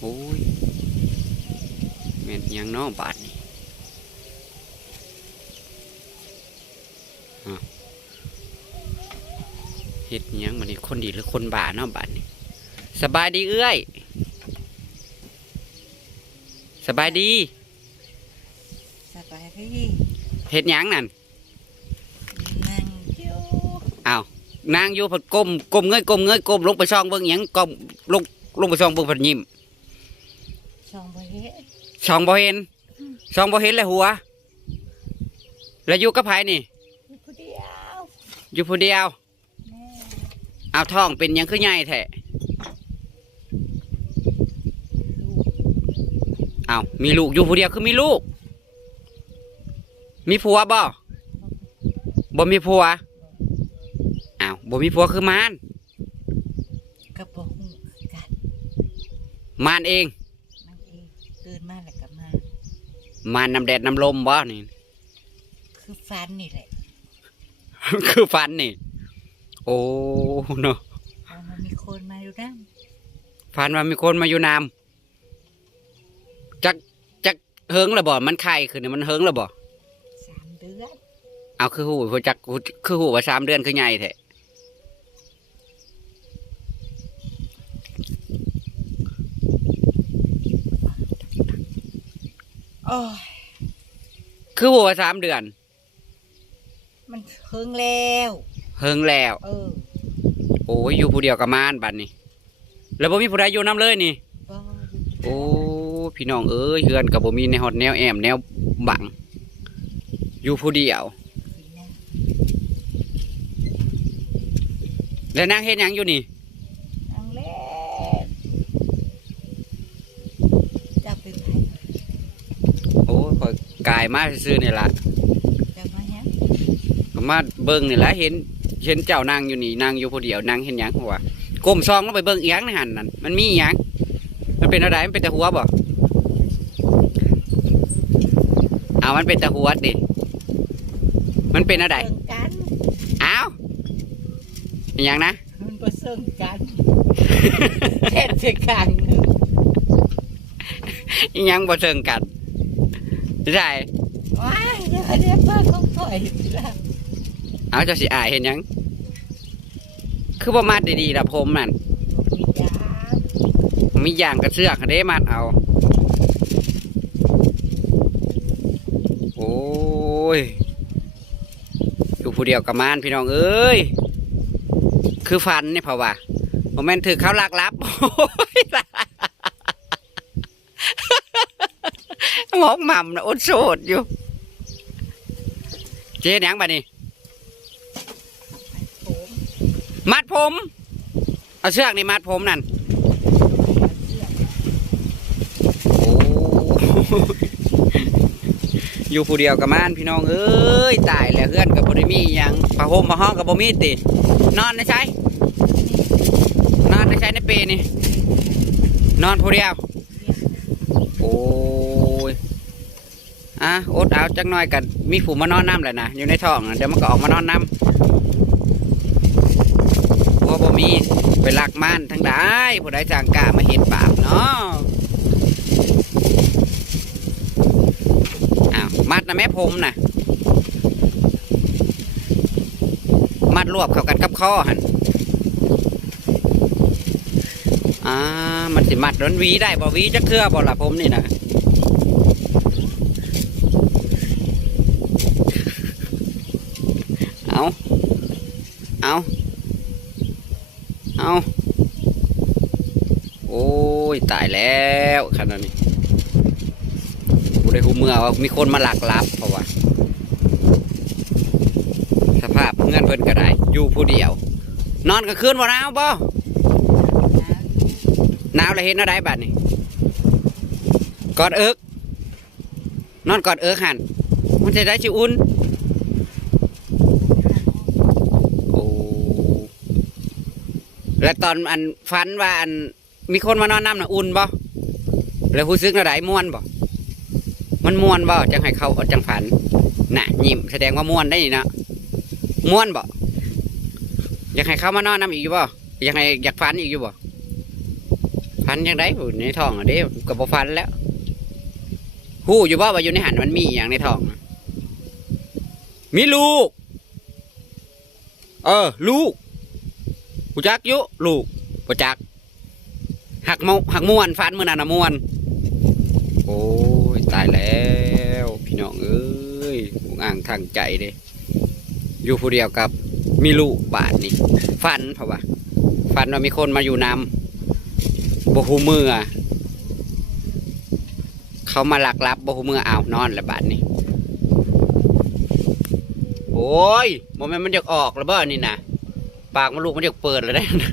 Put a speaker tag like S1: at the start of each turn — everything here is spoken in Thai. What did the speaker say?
S1: โอ้ยแม่นอิหยังเน้อบาทนี่อ้าวเฮ็ดอิหยังมันนี่คนดีหรือคนบาเนาะบาทนี่สบายดีเอื้อย สบายดี
S2: สบายดี
S1: เฮ็ดหยังนั่น
S2: นั่งอยู่
S1: อ้าวนางอยู่เพัดก้มก้มเงยก้มเงยก้มลงไปช่องเบิ่งหยังก้มลงลงไปช่องเบิ่งเพัดยิ้ม
S2: ช่องบ่เฮ็ด
S1: ช่องบ่เห็นช่องบ่เห็นเลยหัว แล้วอยู่กับไผนี่
S2: อยู่ผู้เดียว
S1: อยู่ผู้เดียว
S2: แม่
S1: เอาท้องเป็นหยังคือใหญ่แท้
S2: ลูก
S1: เอามีลูกอยู่ผู้เดียวคือมีลูก มีผัวบ่บ่มีผัวอ้าวบ่มีผัวคือมาร
S2: กระบอกหูกัน
S1: มารเอง
S2: มันเองตื่นมาแล้วก็มา
S1: มารนำแดดนำลมบ่นี่
S2: คือฟันนี่แหละ
S1: คือฟันนี่ โอ้เนาะ
S2: เพราะมันมีคนมาอยู่นั่น
S1: ฟันว่ามีคนมาอยู่นามจักจักเฮิงแล้วบ่ มันไข่ขึ้นนี่มันเฮิงแล้วบ่
S2: สามเดือน
S1: เอาคือหูพจักคือหูว่าสามเดือนคือใหญ่แท้
S2: โอ้ย
S1: คือหูว่าสามเดือน
S2: มันเฮิงแล้ว
S1: เฮิงแล้ว
S2: เออ
S1: โอ้ยอยู่ผู้เดียวกับมานบัดนี้ แล้วบ่มีผู้ใดอยู่นํเลยนี่
S2: บ่
S1: โอ้พี่น้องเอ้ยเฮือนกับบ่มีในฮอดแนวแอมแนวบัง อยู่ผู้เดียว
S2: คือนั่ง
S1: แล้วนางเฮ็ดหยังอยู่นี่
S2: นั่งเล่นจะเป็นไผ
S1: โอ้ยข้อยกายมาซื่อๆนี่ล่ะ
S2: จะมาเนี้ย
S1: ก็มาเบิ่งนี่ล่ะเห็น เห็นเจ้านางอยู่นี่นางอยู่ผู้เดียวนางเห็นหยังวะก้มซองลงไปเบิ่งอีหยังในหันนั่นมันมีอีหยังมันเป็นอะไรมันเป็นแต่หัวบ่เอามันเป็นแต่หัวดิมันเป็นอะไร
S2: เซิงกัน
S1: อ้าวอีหยังนะ
S2: มันบ่เซิงกันเฮ็ดสิกลางหนึง
S1: อีหยังบ่เชิงกันใช่
S2: ว้ายเดี๋ยวเดี๋ยวเพิ่นเขาปล่อยละ
S1: เอาเจ้าสิอายเห็นหยัง คือบ่มัดดีๆละผมนั่น
S2: มียา
S1: มีอย่างกระเชือกเด้มัดเอา โอ้ย อยู่ผู้เดียวกับมานพี่น้องเอ้ย คือฟันนี่เพราะว่าโมเมนถือเขาลักลับโอ้ยหมอกหม่ำนะอดโสดอยู่ เจ๊หยังบัดนี้
S2: ผม
S1: มัดผม เอาเชือกนี่มัดผมนั่นอยู่ผู้เดียวกับม่านพี่น้องเอ้ยตายแล้วเพื่อนกับบ่ได้มียังผ้าห่มผ้าห้องกับบ่มีตินอนในใช้นอนในใช้ในเปรนี่นอนผู้เดียวโอ้ อะอดเอาจังหน่อยกันมีผู้มานอนน้ำแหละนะอยู่ในท้องเดี๋ยวมันก็ออกมานอนน้ำว่าบ่มีไปลักม่านทั้งได้ผู้ใดจางกล้ามาเห็นบาปเนาะอ้าวมัดนะแม่ผมนะมัดรวบเข้ากันกับข้อหันอ่ามันสิมัดร้นวีได้บ่วีจะเครือบ่ล่ะผมนี่นะเอาเอาเอาโอ้ ยตายแล้วขนาดนี้กูได้หูเมื่อว่ามีคนมาหลักลับเพราะว่าสภาพเพื่อนเพิ่นก็ได้อยู่ผู้เดียว นอนกลางคืนบ่หนาวบ่หนาวแล้วเห็นอะไรบัดนี่กอดเอิกนอนกอดเอิกหันมันจะได้ชิอุ่นโอ้แล้วตอนอันฝันว่าอัน มีคนมานอนน้ำน่ะอุ่นบ่แล้วรู้สึกอะไรม่วนบ่มันม่วนบ่จังให้เขาอาจังฝันน่ะยิ้มแสดงว่าม่วนได้นี่นะม่วนบ่อยากให้เขามานอนน้ำอีกอยู่บ่อยากให้อยากฝันอีกอยู่บ่ฟันยังไงในท้องอะเด้กับบ่ฟันแล้วหู้อยู่บ่ว่าอยู่ในหันมันมีอย่างในท้องมีลูก เออ ลูกกูจักยุลูกกูจัก หักมหักมวนฟันมือนันนะมวน โอ้ยตายแล้ว พี่น้องเอ้ยกูอ่างทางใจเด้อยู่ผู้เดียวกับมีลูกบาทนี่ฟันเพราะว่าฟันว่ามีคนมาอยู่นำบ่ฮูมือเขามาหลักลับบ่ฮูมืออ้านอนแล้วบาทนี่โอ้ยโมเมนต์มันจะออกแล้วบ่นี่นะปากมันลูกมันจะเปิดแล้วได้นะ